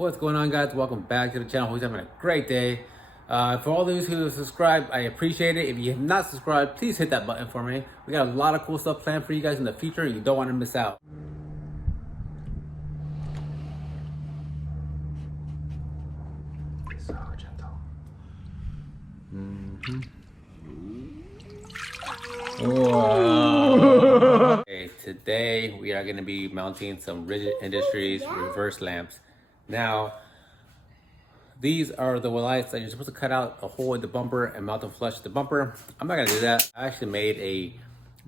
What's going on, guys? Welcome back to the channel. Hope you're having a great day. For all those who have subscribed, I appreciate it. If you have not subscribed, please hit that button for me. We got a lot of cool stuff planned for you guys in the future, and you don't want to miss out. So gentle. Whoa. Okay, today we are going to be mounting some Rigid Industries reverse lamps. Now, these are the lights that you're supposed to cut out a hole in the bumper and mount them flush to the bumper. I'm not gonna do that. I actually made a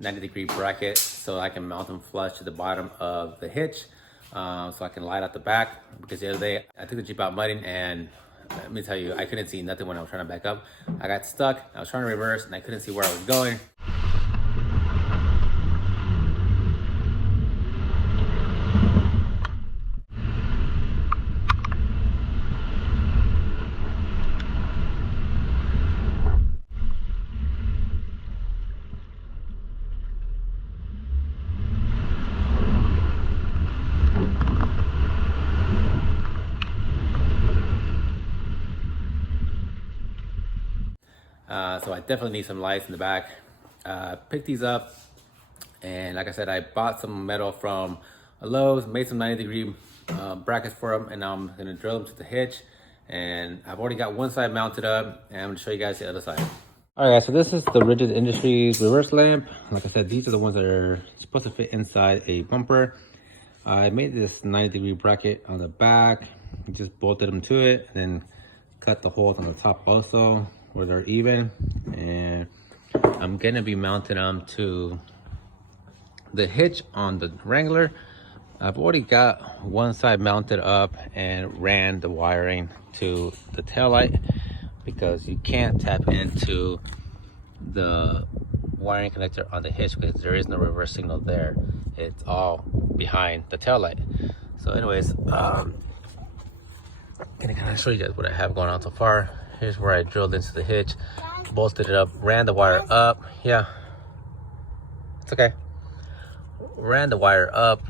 90-degree bracket so I can mount them flush to the bottom of the hitch, so I can light out the back. Because the other day I took the Jeep out mudding, and let me tell you, I couldn't see nothing when I was trying to back up. I got stuck. I was trying to reverse and I couldn't see where I was going. So I definitely need some lights in the back. Picked these up, and like I said, I bought some metal from Lowe's, made some 90-degree brackets for them, and now I'm gonna drill them to the hitch. And I've already got one side mounted up, and I'm gonna show you guys the other side. All right, guys, so this is the Rigid Industries reverse lamp. Like I said, these are the ones that are supposed to fit inside a bumper. I made this 90-degree bracket on the back, just bolted them to it, and then cut the holes on the top also where they're even. And I'm gonna be mounting them to the hitch on the Wrangler. I've already got one side mounted up and ran the wiring to the taillight, because you can't tap into the wiring connector on the hitch because there is no reverse signal there. It's all behind the taillight. So anyways, I'm gonna kind of show you guys what I have going on so far. Here's where I drilled into the hitch, bolted it up, ran the wire up. Yeah, it's okay. Ran the wire up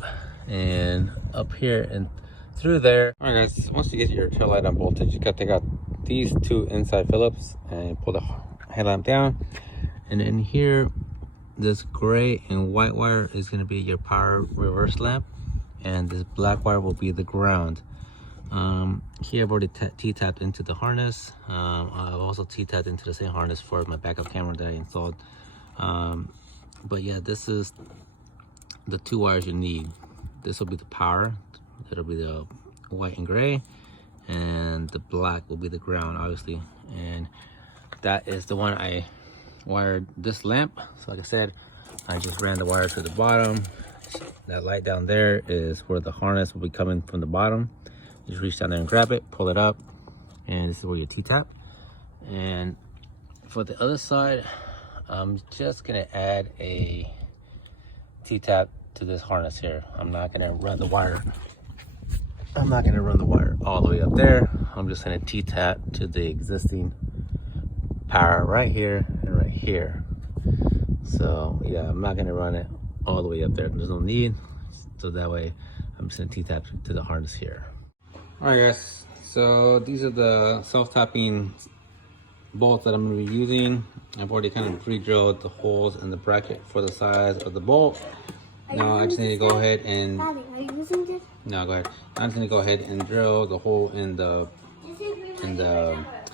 and up here and through there. All right, guys, once you get your tail light unbolted, you gotta take out these two inside Phillips and pull the headlamp down. And in here, this gray and white wire is gonna be your power reverse lamp, and this black wire will be the ground. Here I've already T-tapped into the harness. I've also T-tapped into the same harness for my backup camera that I installed. But yeah, this is the two wires you need. This will be the power. It'll be the white and gray, and the black will be the ground, obviously. And that is the one I wired this lamp. So like I said, I just ran the wire to the bottom. That light down there is where the harness will be coming from the bottom. Just reach down there and grab it, pull it up, and this is where your T-tap. And for the other side, I'm just gonna add a T-tap to this harness here. I'm not gonna run the wire all the way up there. I'm just gonna T-tap to the existing power right here and right here. So yeah, I'm not gonna run it all the way up there. There's no need. So that way, I'm just gonna T-tap to the harness here. All right, guys, so these are the self-tapping bolts that I'm going to be using. I've already kind of pre-drilled the holes in the bracket for the size of the bolt. Now I just need to go ahead and... Daddy, are you using this? No, go ahead. I'm just going to go ahead and drill the hole in the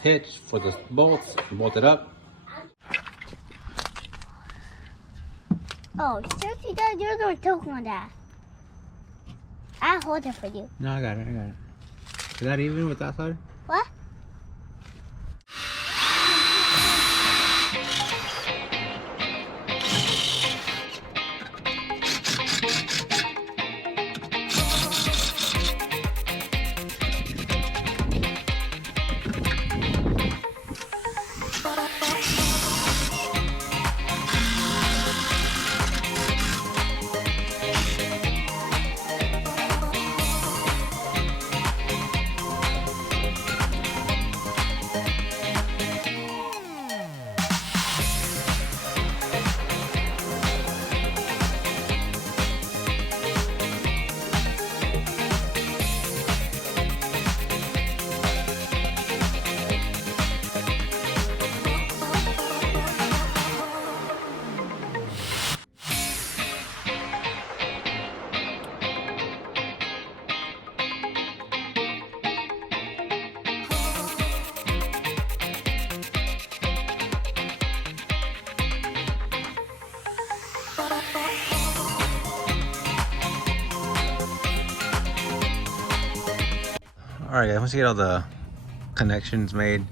hitch for the bolts and bolt it up. Oh, seriously, Dad, you're going to talk on that. I'll hold it for you. No, I got it. Is that even with that side? What? All right, guys, once you get all the connections made,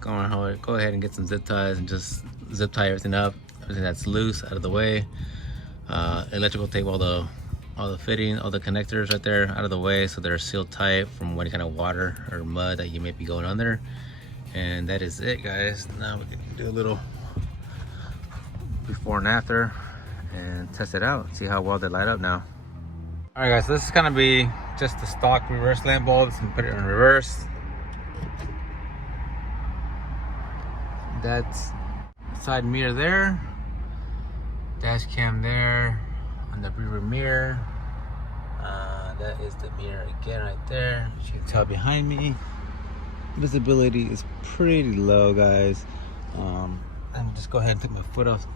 go ahead and get some zip ties and just zip tie everything up, everything that's loose out of the way. Electrical tape all the fitting, all the connectors right there out of the way so they're sealed tight from any kind of water or mud that you may be going under. And that is it, guys. Now we can do a little before and after and test it out, see how well they light up now. All right, guys, so this is gonna be just the stock reverse lamp bulbs and put it in reverse. That's side mirror there, dash cam there on the rear mirror. That is the mirror again right there. As you can tell behind me, visibility is pretty low, guys. I'm just go ahead and take my foot off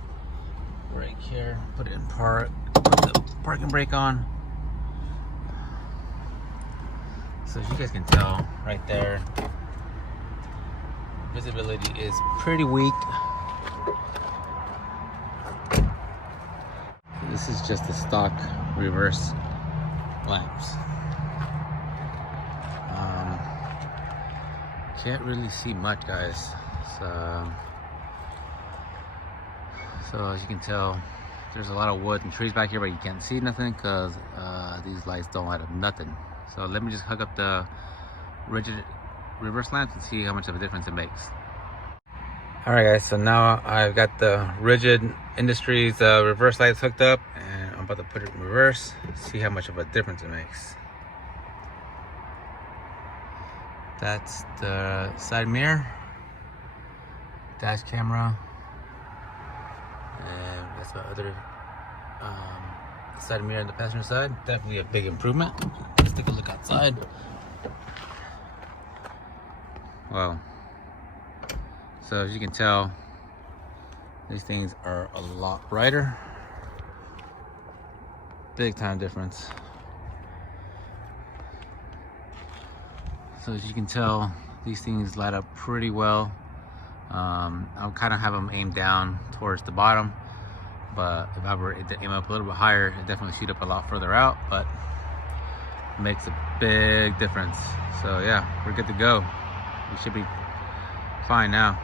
right here, put it in park, put the parking brake on. So as you guys can tell right there, visibility is pretty weak. This is just the stock reverse lamps. Can't really see much, guys. So as you can tell, there's a lot of wood and trees back here, but you can't see nothing because these lights don't light up nothing. So let me just hook up the rigid reverse lamps and see how much of a difference it makes. All right, guys, so now I've got the Rigid Industries reverse lights hooked up, and I'm about to put it in reverse, see how much of a difference it makes. That's the side mirror, dash camera, and that's my other side mirror on the passenger side. Definitely a big improvement. Let's take a look outside. Wow. So as you can tell, these things are a lot brighter. Big time difference. So as you can tell, these things light up pretty well. I'll kind of have them aimed down towards the bottom, but if I were to aim up a little bit higher, it definitely shoot up a lot further out, but it makes a big difference. So yeah, we're good to go. We should be fine now.